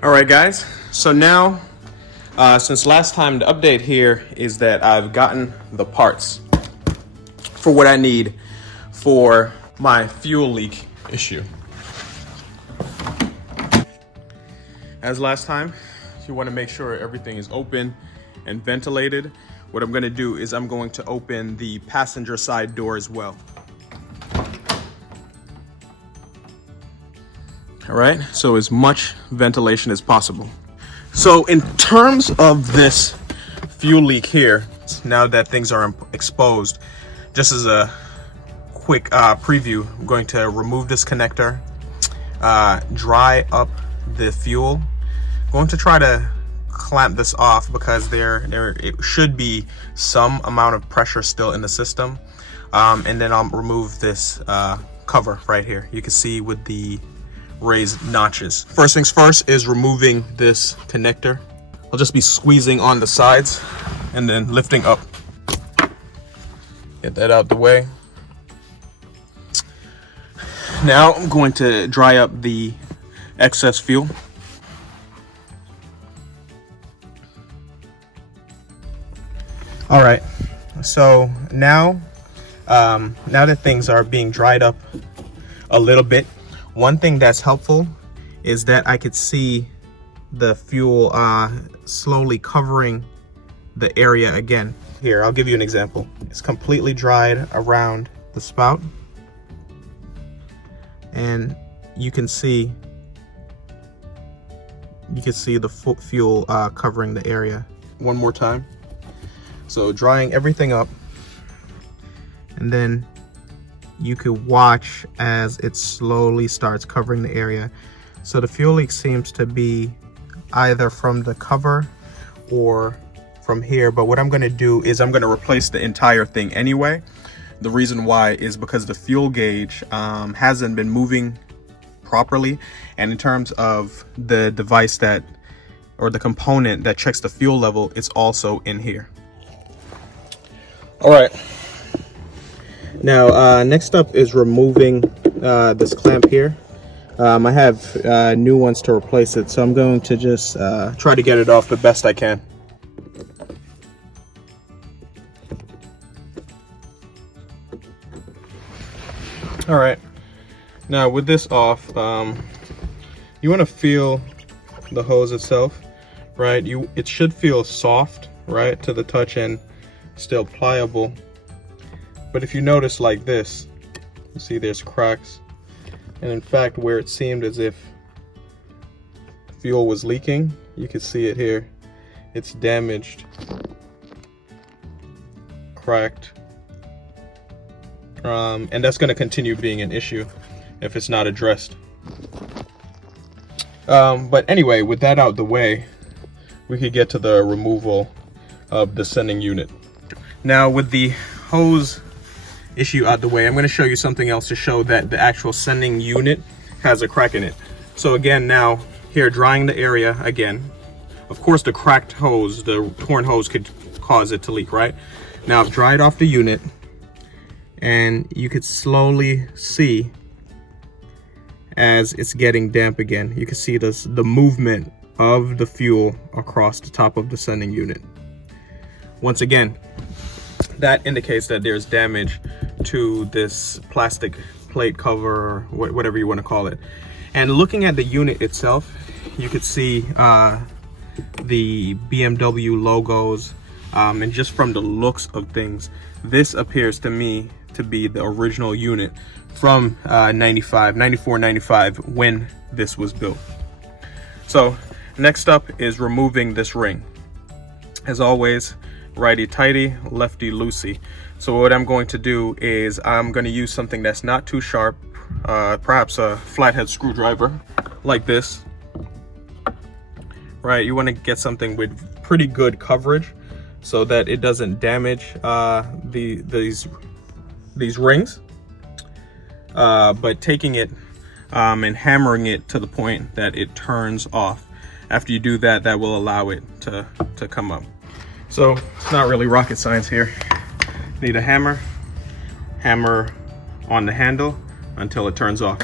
All right, guys. So now, since last time, the update here is that I've gotten the parts for what I need for my fuel leak issue. As last time, you want to make sure everything is open and ventilated. What I'm going to do is I'm going to open the passenger side door as well. All right, so as much ventilation as possible. So in terms of this fuel leak here, now that things are exposed, just as a quick preview, I'm going to remove this connector, dry up the fuel. I'm going to try to clamp this off because it should be some amount of pressure still in the system. And then I'll remove this cover right here. You can see with the raised notches. First things first is removing this connector. I'll just be squeezing on the sides and then lifting up. Get that out the way. Now I'm going to dry up the excess fuel. All right, so now that things are being dried up a little bit, one thing that's helpful is that I could see the fuel slowly covering the area again. Here, I'll give you an example. It's completely dried around the spout, and you can see the fuel covering the area. One more time. So drying everything up, and then you could watch as it slowly starts covering the area. So the fuel leak seems to be either from the cover or from here, but what I'm going to do is I'm going to replace the entire thing anyway. The reason why is because the fuel gauge hasn't been moving properly, and in terms of the device or the component that checks the fuel level, it's also in here. All right. Now, next up is removing this clamp here. I have new ones to replace it, so I'm going to just try to get it off the best I can. All right. Now, with this off, you want to feel the hose itself, right? It should feel soft, right, to the touch, and still pliable. But if you notice like this, you see there's cracks, and in fact where it seemed as if fuel was leaking, you can see it here. It's damaged, cracked, and that's going to continue being an issue if it's not addressed. But anyway, with that out the way, we could get to the removal of the sending unit. Now, with the hose issue out the way, I'm going to show you something else to show that the actual sending unit has a crack in it. So again, now here, drying the area again. Of course, the cracked hose, the torn hose, could cause it to leak, right? Now I've dried off the unit, and you could slowly see as it's getting damp again. You can see the movement of the fuel across the top of the sending unit. Once again, that indicates that there's damage to this plastic plate cover, or whatever you want to call it. And looking at the unit itself, you could see the BMW logos, and just from the looks of things, this appears to me to be the original unit from 94, 95, when this was built. So next up is removing this ring. As always, righty-tighty, lefty-loosey. So what I'm going to do is I'm going to use something that's not too sharp, perhaps a flathead screwdriver like this. Right, you want to get something with pretty good coverage so that it doesn't damage these rings. But taking it and hammering it to the point that it turns off. After you do that, that will allow it to come up. So it's not really rocket science here. Need a hammer on the handle until it turns off.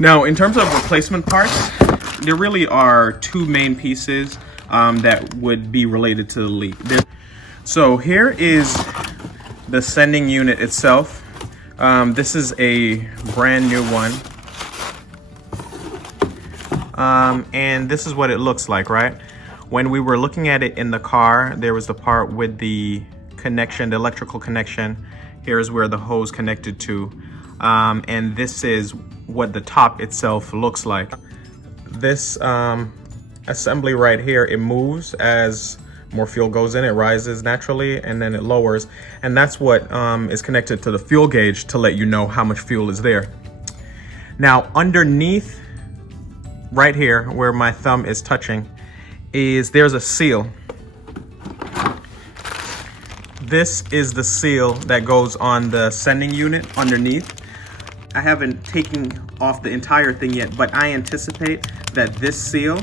Now, in terms of replacement parts, there really are two main pieces that would be related to the leak. So here is the sending unit itself. This is a brand new one. And this is what it looks like, right? When we were looking at it in the car, there was the part with the connection, the electrical connection. Here's where the hose connected to. And this is what the top itself looks like. This assembly right here, it moves as more fuel goes in. It rises naturally and then it lowers. And that's what is connected to the fuel gauge to let you know how much fuel is there. Now underneath, right here where my thumb is touching, there's a seal. This is the seal that goes on the sending unit underneath. I haven't taken off the entire thing yet, but I anticipate that this seal,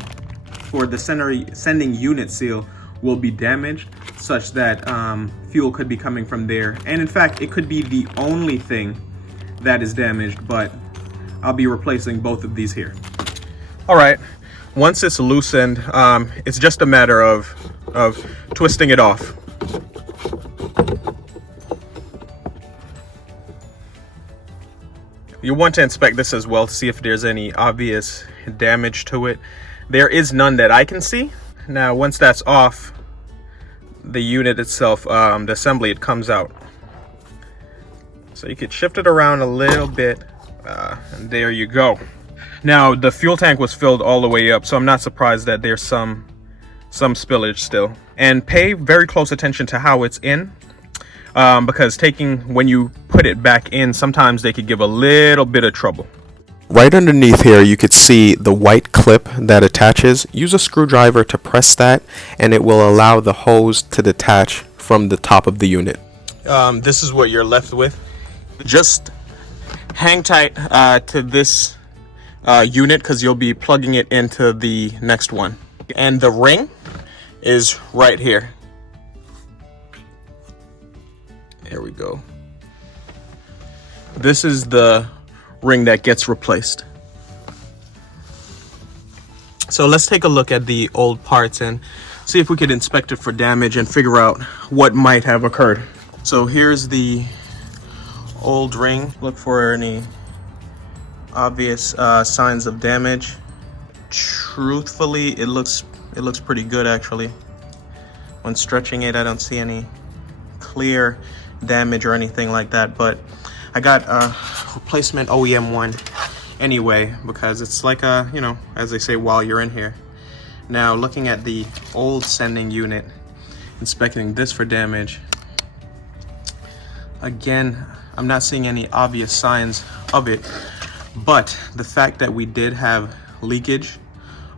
for the sending unit seal, will be damaged such that fuel could be coming from there. And in fact, it could be the only thing that is damaged, but I'll be replacing both of these here. All right, once it's loosened, it's just a matter of twisting it off. You want to inspect this as well to see if there's any obvious damage to it. There is none that I can see. Now, once that's off, the unit itself, the assembly, it comes out. So you could shift it around a little bit, and there you go. Now, the fuel tank was filled all the way up, so I'm not surprised that there's some spillage still. And pay very close attention to how it's in. Because when you put it back in, sometimes they could give a little bit of trouble. Right underneath here, you could see the white clip that attaches. Use a screwdriver to press that, and it will allow the hose to detach from the top of the unit. This is what you're left with. Just hang tight to this unit because you'll be plugging it into the next one. And the ring is right here. There we go. This is the ring that gets replaced. So let's take a look at the old parts and see if we could inspect it for damage and figure out what might have occurred. So here's the old ring. Look for any obvious signs of damage. Truthfully, it looks pretty good actually. When stretching it, I don't see any clear damage or anything like that, but I got a replacement OEM one anyway because it's like a, you know, as they say, while you're in here. Now looking at the old sending unit, inspecting this for damage, again, I'm not seeing any obvious signs of it, but the fact that we did have leakage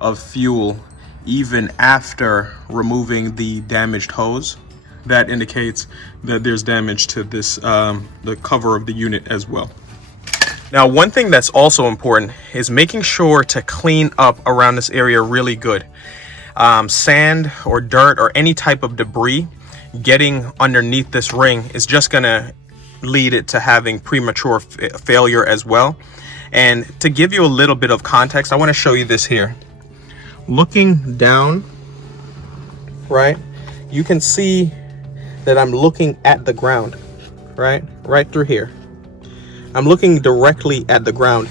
of fuel even after removing the damaged hose, that indicates that there's damage to this, the cover of the unit as well. Now, one thing that's also important is making sure to clean up around this area really good. Sand or dirt or any type of debris getting underneath this ring is just gonna lead it to having premature failure as well. And to give you a little bit of context, I want to show you this here. Looking down, right, you can see that I'm looking at the ground, right through here. I'm looking directly at the ground.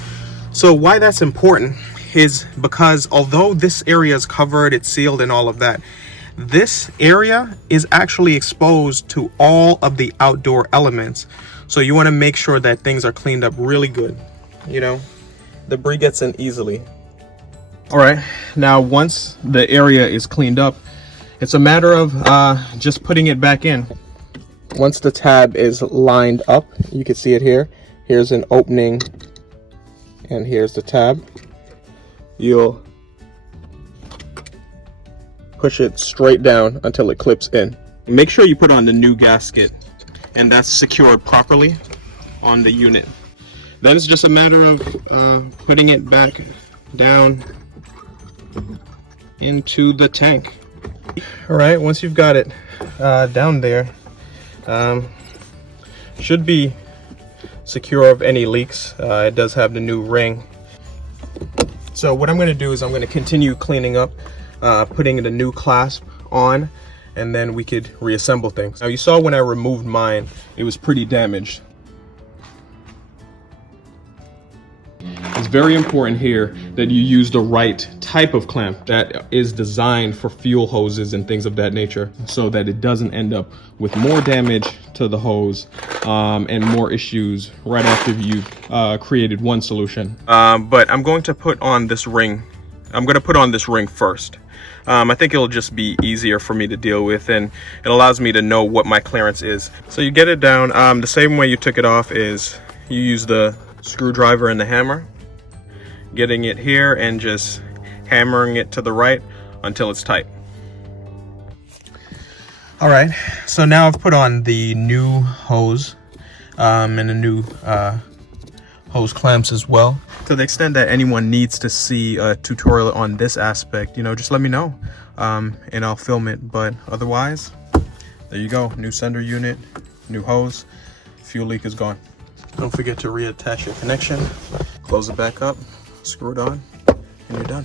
So why that's important is because although this area is covered, it's sealed and all of that, this area is actually exposed to all of the outdoor elements. So you want to make sure that things are cleaned up really good. You know, debris gets in easily. All right, now once the area is cleaned up, it's a matter of just putting it back in. Once the tab is lined up, you can see it here. Here's an opening, and here's the tab. You'll push it straight down until it clips in. Make sure you put on the new gasket, and that's secured properly on the unit. Then it's just a matter of putting it back down into the tank. All right, once you've got it down there, should be secure of any leaks. It does have the new ring. So what I'm going to do is I'm going to continue cleaning up, putting the new clasp on, and then we could reassemble things. Now you saw when I removed mine, it was pretty damaged. It's very important here that you use the right type of clamp that is designed for fuel hoses and things of that nature, so that it doesn't end up with more damage to the hose and more issues right after you've created one solution. But I'm going to put on this ring. I'm going to put on this ring first. I think it'll just be easier for me to deal with, and it allows me to know what my clearance is. So you get it down. The same way you took it off is you use the screwdriver and the hammer, getting it here and just hammering it to the right until it's tight. All right, so now I've put on the new hose and the new hose clamps as well. To the extent that anyone needs to see a tutorial on this aspect, you know, just let me know and I'll film it. But otherwise, there you go. New sender unit, new hose, fuel leak is gone. Don't forget to reattach your connection, close it back up, screw it on, and you're done.